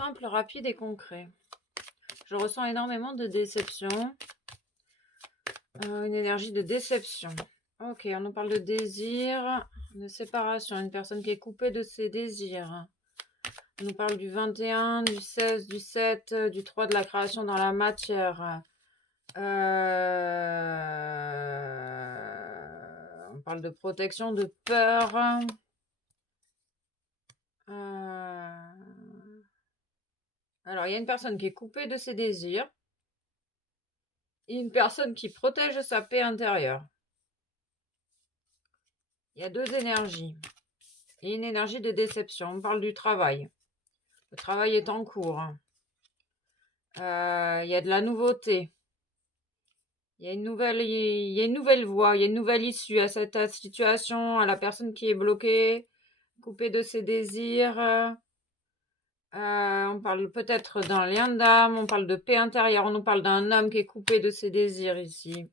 simple, rapide et concret. Je ressens énormément de déception. Une énergie de déception. Ok, on nous parle de désir, de séparation. Une personne qui est coupée de ses désirs. On nous parle du 21, du 16, du 7, du 3 de la création dans la matière. On parle de protection, de peur. Alors, il y a une personne qui est coupée de ses désirs et une personne qui protège sa paix intérieure. Il y a deux énergies et une énergie de déception. On parle du travail. Le travail est en cours. Il y a de la nouveauté. Il y a une nouvelle voie, il y a une nouvelle issue à cette situation, à la personne qui est bloquée, coupée de ses désirs. On parle peut-être d'un lien d'âme, on parle de paix intérieure, on nous parle d'un homme qui est coupé de ses désirs ici,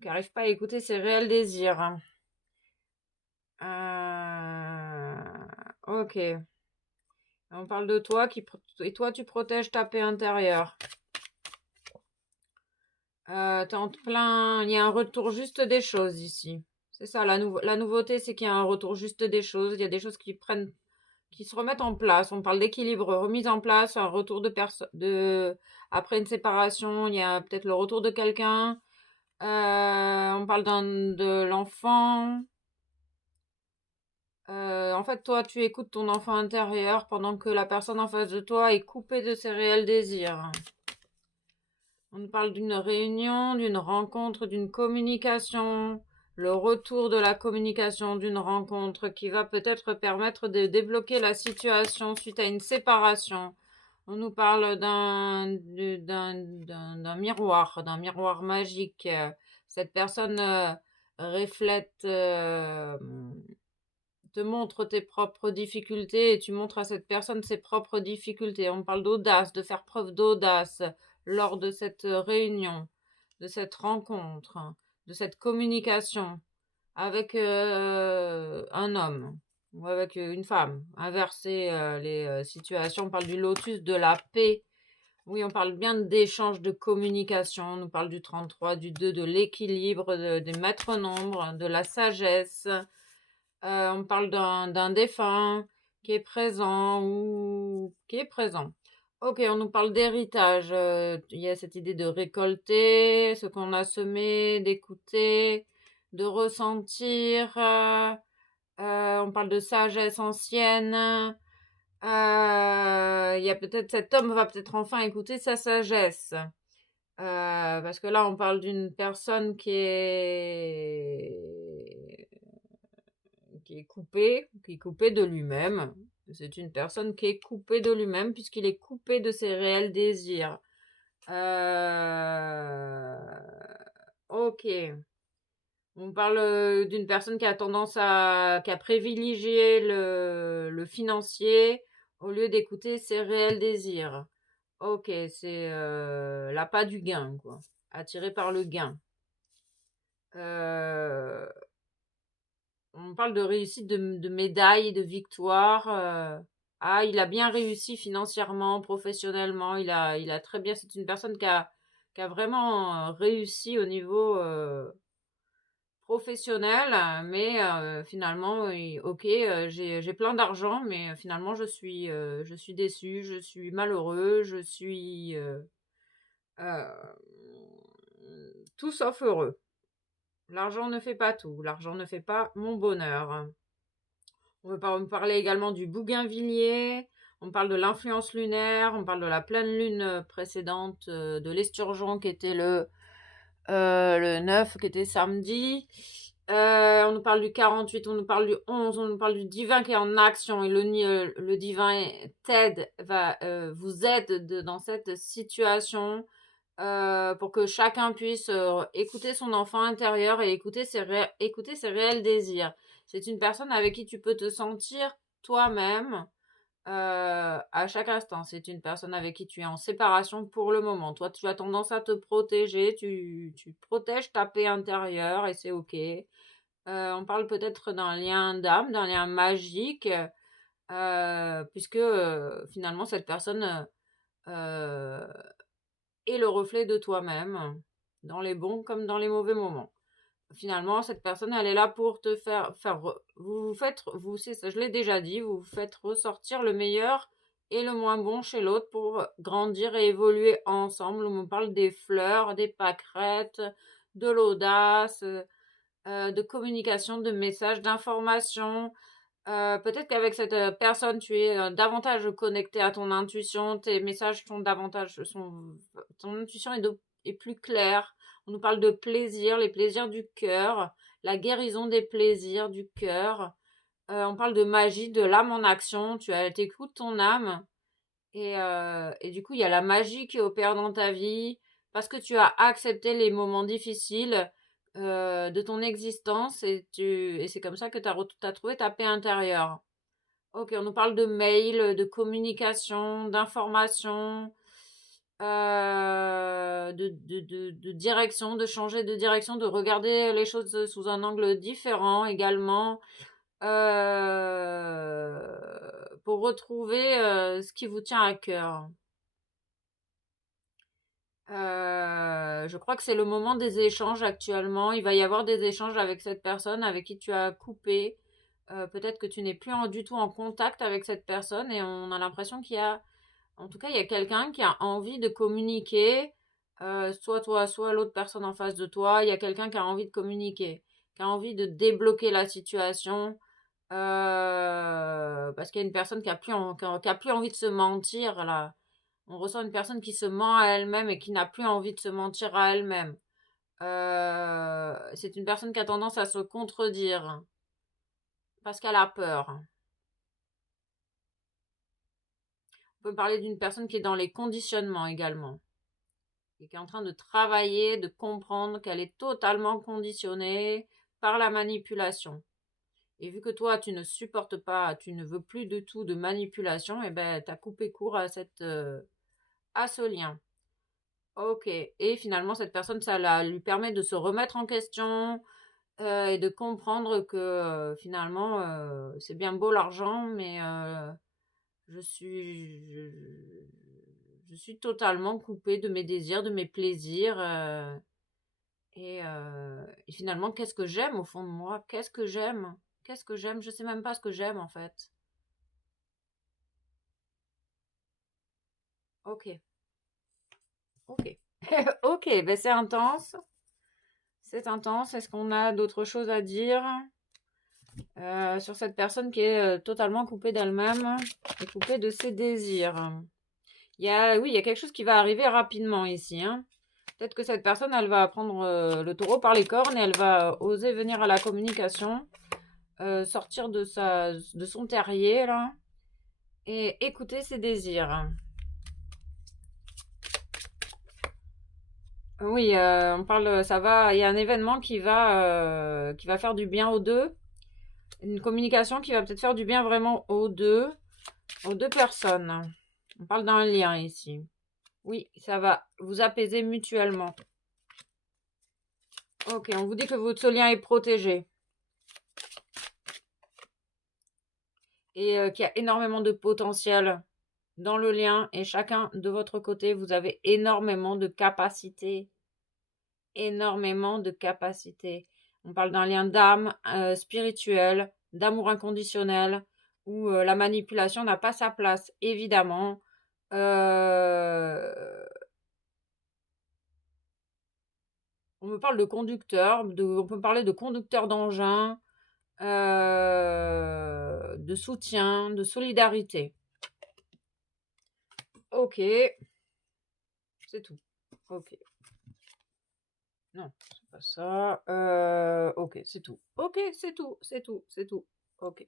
qui n'arrive pas à écouter ses réels désirs. Ok. On parle de toi, et toi tu protèges ta paix intérieure. T'es en plein, il y a un retour juste des choses ici. C'est ça, la nouveauté, c'est qu'il y a un retour juste des choses. Il y a des choses qui se remettent en place. On parle d'équilibre, remise en place, un retour après une séparation, il y a peut-être le retour de quelqu'un. On parle de l'enfant. En fait, toi, tu écoutes ton enfant intérieur pendant que la personne en face de toi est coupée de ses réels désirs. On nous parle d'une réunion, d'une rencontre, d'une communication, le retour de la communication d'une rencontre qui va peut-être permettre de débloquer la situation suite à une séparation. On nous parle d'un miroir magique. Cette personne reflète, te montre tes propres difficultés et tu montres à cette personne ses propres difficultés. On parle d'audace, de faire preuve d'audace lors de cette réunion, de cette rencontre, de cette communication avec un homme ou avec une femme. Inverser les situations. On parle du lotus de la paix. Oui, on parle bien d'échange de communication. On nous parle du 33, du 2, de l'équilibre, des maîtres nombres, de la sagesse. On parle d'un défunt qui est présent ou qui est présent. Ok, on nous parle d'héritage. Il y a cette idée de récolter ce qu'on a semé, d'écouter, de ressentir. On parle de sagesse ancienne. Il y a peut-être cet homme va peut-être enfin écouter sa sagesse. Parce que là, on parle d'une personne qui est coupé de lui-même. C'est une personne qui est coupée de lui-même puisqu'il est coupé de ses réels désirs. Ok. On parle d'une personne qui a qui a privilégié le financier au lieu d'écouter ses réels désirs. Ok, c'est l'appât du gain, quoi. Attiré par le gain. On parle de réussite, de médailles, de victoire. Il a bien réussi financièrement, professionnellement. Il a très bien. C'est une personne qui a vraiment réussi au niveau professionnel, mais finalement, ok, j'ai plein d'argent, mais finalement, je suis déçue, je suis malheureux, je suis euh, tout sauf heureux. L'argent ne fait pas tout. L'argent ne fait pas mon bonheur. On me parler également du bougainvillier. On parle de l'influence lunaire. On parle de la pleine lune précédente, de l'esturgeon qui était le 9, qui était samedi. On nous parle du 48, on nous parle du 11, on nous parle du divin qui est en action. Et le divin vous aide dans cette situation. Pour que chacun puisse écouter son enfant intérieur et écouter écouter ses réels désirs. C'est une personne avec qui tu peux te sentir toi-même à chaque instant. C'est une personne avec qui tu es en séparation pour le moment. Toi, tu as tendance à te protéger, tu protèges ta paix intérieure et c'est ok. On parle peut-être d'un lien d'âme, d'un lien magique. puisque, finalement cette personne, est le reflet de toi-même, dans les bons comme dans les mauvais moments. Finalement, cette personne, elle est là pour te faire vous faites, c'est ça, je l'ai déjà dit, vous faites ressortir le meilleur et le moins bon chez l'autre pour grandir et évoluer ensemble. On me parle des fleurs, des pâquerettes, de l'audace, de communication, de messages, d'informations. Peut-être qu'avec cette personne, tu es davantage connecté à ton intuition, tes messages sont davantage, ton intuition est plus claire. On nous parle de plaisir, les plaisirs du cœur, la guérison des plaisirs du cœur. On parle de magie, de l'âme en action. T'écoutes ton âme et du coup, il y a la magie qui opère dans ta vie parce que tu as accepté les moments difficiles de ton existence et c'est comme ça que tu as trouvé ta paix intérieure. Ok, on nous parle de mail, de communication, d'information, de direction, de changer de direction, de regarder les choses sous un angle différent également, pour retrouver ce qui vous tient à cœur. Je crois que c'est le moment des échanges actuellement. Il va y avoir des échanges avec cette personne avec qui tu as coupé. Peut-être que tu n'es plus du tout en contact avec cette personne et on a l'impression en tout cas, il y a quelqu'un qui a envie de communiquer, soit toi, soit l'autre personne en face de toi. Il y a quelqu'un qui a envie de communiquer, qui a envie de débloquer la situation, parce qu'il y a une personne qui a plus envie de se mentir là. On ressent une personne qui se ment à elle-même et qui n'a plus envie de se mentir à elle-même. C'est une personne qui a tendance à se contredire parce qu'elle a peur. On peut parler d'une personne qui est dans les conditionnements également et qui est en train de travailler, de comprendre qu'elle est totalement conditionnée par la manipulation. Et vu que toi, tu ne supportes pas, tu ne veux plus du tout de manipulation, et ben, tu as coupé court à ce lien. Ok. Et finalement, cette personne, lui permet de se remettre en question et de comprendre que finalement, c'est bien beau l'argent, mais je suis, je, je suis totalement coupée de mes désirs, de mes plaisirs. Et finalement, qu'est-ce que j'aime au fond de moi? Qu'est-ce que j'aime? Qu'est-ce que j'aime? Je sais même pas ce que j'aime en fait. Ok, ok. Ok, ben c'est intense. C'est intense. Est-ce qu'on a d'autres choses à dire sur cette personne qui est totalement coupée d'elle-même et coupée de ses désirs? Oui, il y a quelque chose qui va arriver rapidement ici, hein. Peut-être que cette personne, elle va prendre le taureau par les cornes et elle va oser venir à la communication, sortir de son terrier là et écouter ses désirs. Oui, on parle, il y a un événement qui va faire du bien aux deux. Une communication qui va peut-être faire du bien vraiment aux deux personnes. On parle d'un lien ici. Oui, ça va vous apaiser mutuellement. Ok, on vous dit que votre lien est protégé. Et qu'il y a énormément de potentiel dans le lien. Et chacun de votre côté, vous avez énormément de capacités. Énormément de capacités. On parle d'un lien d'âme spirituel, d'amour inconditionnel, où la manipulation n'a pas sa place, évidemment. On me parle de conducteur, on peut parler de conducteur d'engin, de soutien, de solidarité. Ok, c'est tout. Ok. Non, c'est pas ça. Ok, c'est tout. Ok, c'est tout, c'est tout, c'est tout. Ok.